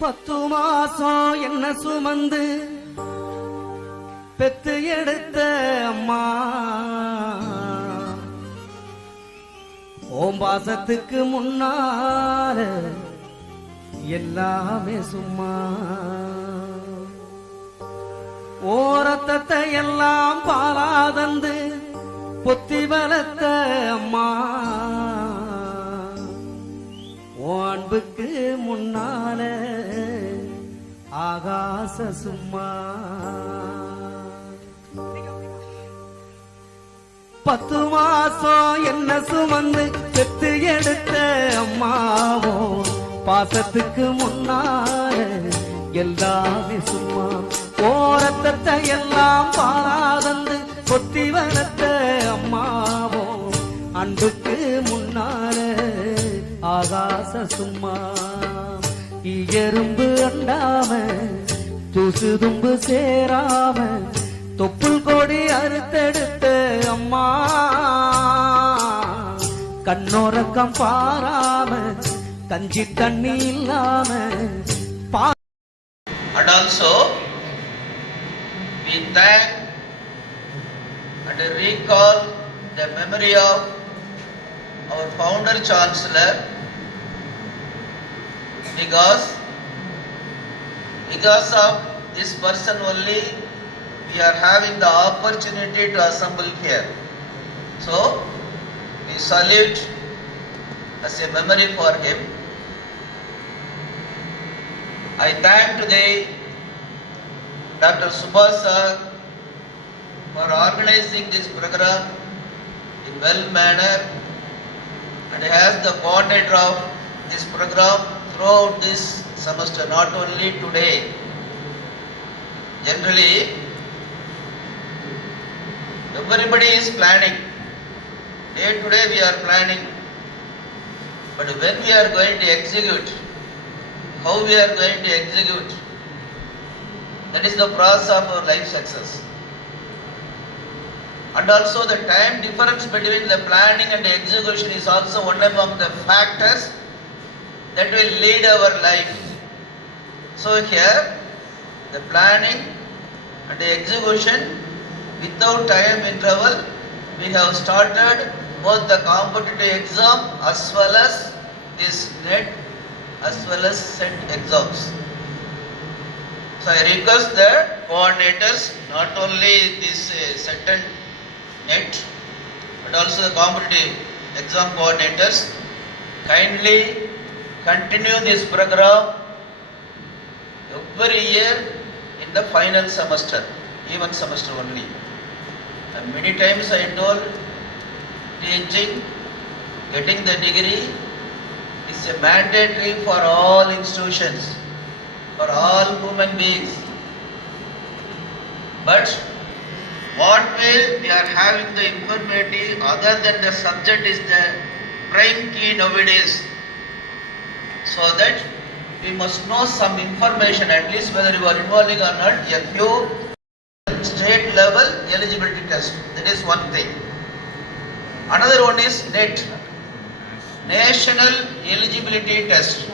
10 மாசம் என்ன சுமந்து பெத்து எடுத்த அம்மா ஓம் பாசத்துக்கு முன்னால எல்லாமே சும்மா ஓரத்தத்தை எல்லாம் பாலாதந்து பொத்தி வளர்த்த அம்மா அன்புக்கு முன்னால ஆகாச சும்மா 10 மாசம் என்ன சுமந்து பெத்து எடுத்த அம்மாவோ பாசத்துக்கு முன்னால எல்லாமே சும்மா ஓரத்தத்தை எல்லாம் பாலாதந்து பொத்தி வளர்த்த அம்மாவோ அன்புக்கு முன்னால ஆகாச சும்மா எறும்பு அண்டாம தூசு தும்பு சேராம தொப்புள் கொடி அறுத்தெடுத்த அம்மா கண்ணோரக்கம் பாராம கஞ்சி தண்ணி இல்லாம and also we thank and recall the memory of our founder chancellor because of this person only we are having the opportunity to assemble here. So we salute as a memory for him. I thank today Dr. Subhash sir for organizing this program in well manner and as the coordinator of this program throughout this semester, not only today. Generally, everybody is planning. Day to day we are planning. But when we are going to execute, how we are going to execute, that is the process of our life success. And also the time difference between the planning and the execution is also one among the factors that will lead our life. So here, the planning and the execution without time interval, we have started both the competitive exam as well as this NET as well as SET exams. So I request the coordinators, not only this SET and NET, but also the competitive exam coordinators, kindly continue this program every year in the final semester, even semester only. And many times I told, teaching, getting the degree is a mandatory for all institutions, for all human beings. But what way we are having the informative other than the subject is the prime key nowadays. So that we must know some information, at least whether you are involving or not, a few state level eligibility test. That is one thing. Another one is NET, National Eligibility Test.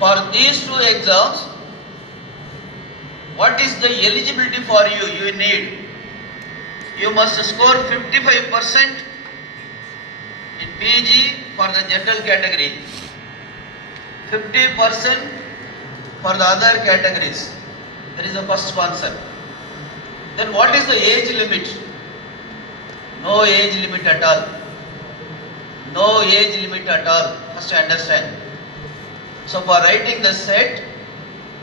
For these two exams, what is the eligibility for you? You need, you must score 55% in PG for the general category, 50% for the other categories. That is the first concept. Then what is the age limit? No age limit at all. No age limit at all. First understand. So for writing the SET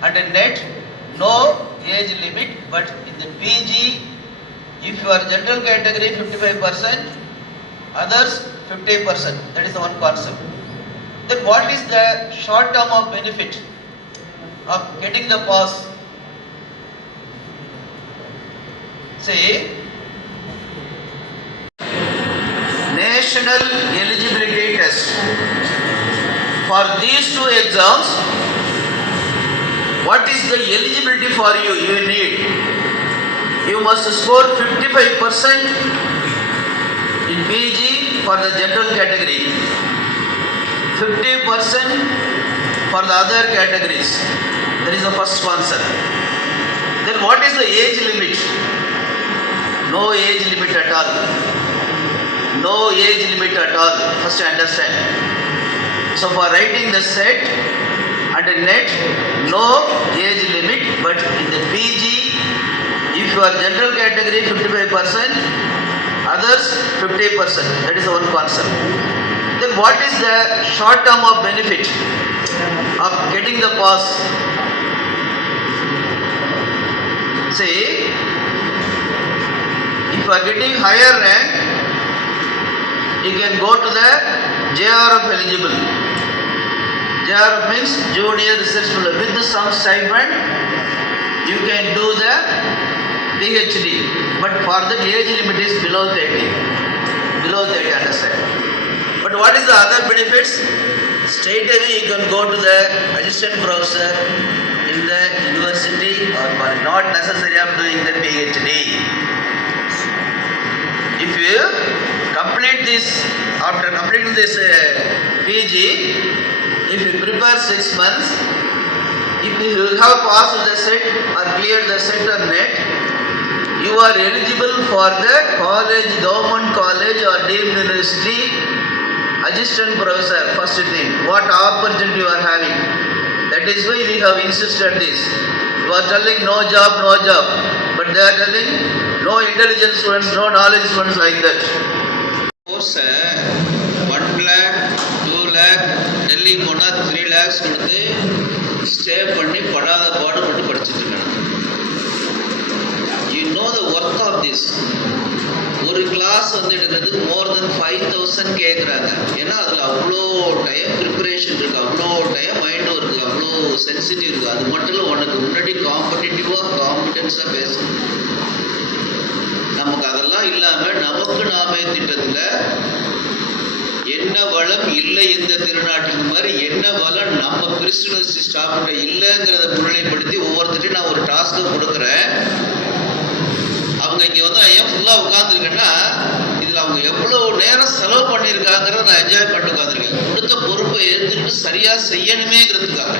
and the NET, no age limit, but in the PG, if you are general category 55%, others 50%. That is the one concept. Then what is the short term of benefit of getting the pass? Say, National Eligibility Test. For these two exams, what is the eligibility for you? You need, you must score 55% in PG for the general category, 50% for the other categories. That is the first concept. Then what is the age limit? No age limit at all. No age limit at all. First understand. So for writing the set and the net, no age limit, but in the PG, if you are general category 55%, others 50%. That is the one concept. Then what is the short term of benefit of getting the pass? See, if you are getting higher rank, you can go to the JRF eligible. JRF means Junior Research Fellow. With some stipend, you can do the PhD. But for the age limit is below 30. Below 30, understand. But what is the other benefits? Straight away you can go to the assistant professor in the university, or not necessary of doing the PhD. If you complete this, after completing this PG, if you prepare 6 months, if you have passed the set or cleared the set or net, you are eligible for the college, government college or deemed university assistant professor. First thing, what opportunity you are having. That is why we have insisted this. You are telling no job, but they are telling no intelligent students, no knowledge students, like that. Course 1 lakh, 2 lakh, Delhi போனா 3 lakhs கொடுத்து ஸ்டே பண்ணி படாத பாடுபட்டு படிச்சுட்டு இருக்காங்க. You know the worth of this. ஒரு கிளாஸ் வந்து எடுக்கிறதுக்கு more than 5,000 கேட்குறாங்க. ஏன்னா அதில் அவ்வளோ டைம் ப்ரிப்பரேஷன் இருக்குது, அவ்வளோ டைம் மைண்ட் ஒர்க்கு, அவ்வளோ சென்சிட்டிவ் இருக்குது. அது மட்டும் இல்லை, உனக்கு முன்னாடி காம்படிட்டிவாக காம்பிடன்ஸாக பேசணும். நமக்கு அதெல்லாம் இல்லாமல் நமக்கு நாமே திட்டத்தில் என்ன வளம் இல்லை இந்த திருநாட்டுக்கு மாதிரி என்ன வளம் நம்ம கிறிஸ்டியன் யூனிவர்சிட்டி ஸ்டாஃப்கிட்ட இல்லைங்கிறத முன்னிலைப்படுத்தி ஒவ்வொருத்தரையும் நான் ஒரு டாஸ்க்கை கொடுக்குறேன். அவங்க இங்கே வந்து நான் ஏன் ஃபுல்லாக உட்காந்துருக்கேன்னா, இதில் அவங்க எவ்வளோ நேரம் செலவு பண்ணியிருக்காங்கிறத நான் என்ஜாய் பண்ணிட்டு உட்காந்துருக்கேன். கொடுத்த பொறுப்பை எடுத்துக்கிட்டு சரியாக செய்யணுமேங்கிறதுக்காக.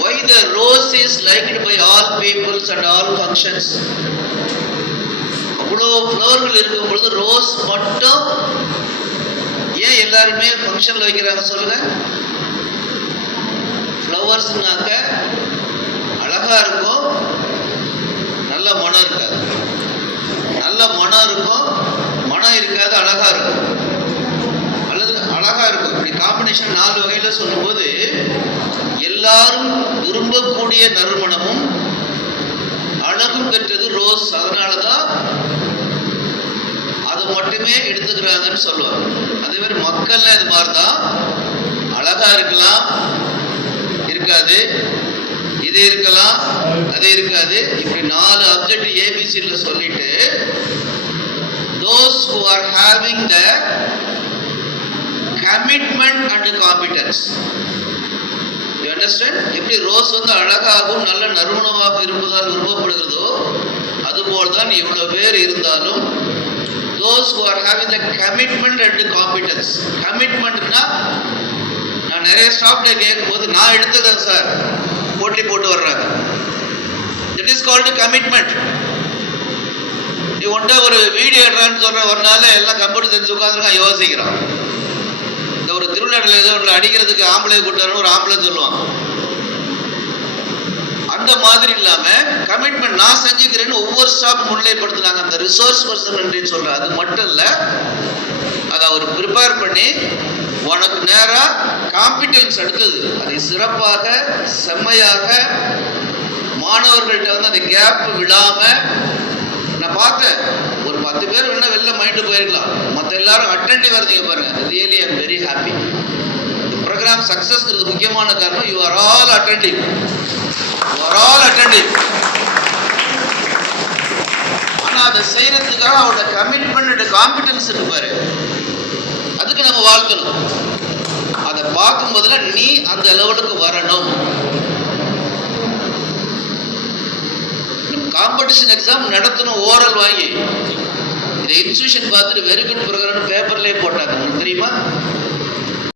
Why the rose is liked by all peoples and all functions? அவ்வளோ ஃப்ளவர்கள் இருக்கும் பொழுது ரோஸ் மட்டும் ஏன் எல்லாருமே ஃபங்க்ஷனில் வைக்கிறாங்க சொல்லுங்க? ஃப்ளவர்ஸ்னாக்க அழகாக இருக்கும், நல்ல மனம் இருக்காது. நல்ல மனம் இருக்கும், மனம் இருக்காது, அழகாக இருக்கும். அல்லது அழகாக இருக்கும். இப்படி காம்பினேஷன் 4 வகையில் சொல்லும்போது எல்லாரும் விரும்பக்கூடிய நறுமணமும் அழகும் பெற்றது ரோஸ். அதனால தான் அதை மட்டுமே எடுத்துக்கிறாங்கன்னு சொல்லுவாங்க. அதே மாதிரி மக்கள் இது மாதிரி தான், அழகா இருக்கலாம், இருக்காது, இது இருக்கலாம், அது இருக்காது. இப்படி 4 அப்ஜெக்டிவ் ஏபிசில சொல்லிட்டு those who are having the commitment and competence. You understand? எப்படி ரோஸ் வந்து அழகாகவும் நல்ல நறுமணமாக இருப்பதால் விரும்பப்படுகிறதோ அதுபோல் தான் இவ்வளவு பேர் இருந்தாலும் those who are having the commitment and competence. கமிட்மெண்ட்னா நான் நிறைய ஸ்டாஃப்ல கேட்கும்போது நான் எடுத்துக்கிறேன் சார் போட்டி போட்டு வர்றாங்க. It is called commitment. நீ ஒன்றை ஒரு வீடியோ எடுறான்னு சொல்ற ஒரு நாள் எல்லாம் கம்ப்யூட்டர் தெரிஞ்சு உட்காந்துருக்கான் யோசிக்கிறான். இந்த ஒரு திருவிழாவில் ஏதோ ஒன்று அடிக்கிறதுக்கு ஆம்பளை கூட்டாருன்னு ஒரு ஆம்பளை சொல்லுவான். அந்த மாதிரி இல்லாம கமிட்மெண்ட் நான் செஞ்சுக்கிறேன்னு ஒவ்வொரு ஸ்டாஃப் முன்னிலைப்படுத்தினாங்க. அந்த ரிசோர்ஸ் பர்சன் சொல்ற அது மட்டும் இல்ல, அதை அவர் ப்ரிப்பேர் பண்ணி உனக்கு நேரா காம்பிடன்ஸ் எடுத்தது அதை சிறப்பாக செம்மையாக மாணவர்கள்ட்ட வந்து அந்த கேப் விடாம நான் பார்த்தேன். ஒரு 10 பேர் வேணா வெளில மைண்டு போயிருக்கலாம், மற்ற எல்லாரும் அட்டெண்டிவ் இருந்தீங்க பாருங்க. Really I am very happy. Programme சக்சஸ்ங்கிறது முக்கியமான காரணம் யூ ஆர் ஆல் அட்டெண்டிவ். ஆனா அதை செய்யறதுக்காக அவரோட கமிட்மெண்ட் காம்பிடன்ஸ் இருக்கு பாரு, அதுக்கு நம்ம வாழ்த்தணும். அதை பார்க்கும் போதுல நீ அந்த லெவலுக்கு வரணும். காம்படிஷன் எக்ஸாம் நடத்தணும், ஓரல் வாங்கி. இந்த இன்ஸ்டியூஷன் பார்த்துட்டு வெரி குட் ப்ரோக்ராம் பேப்பர்லேயே போட்டாங்க, உங்களுக்கு தெரியுமா?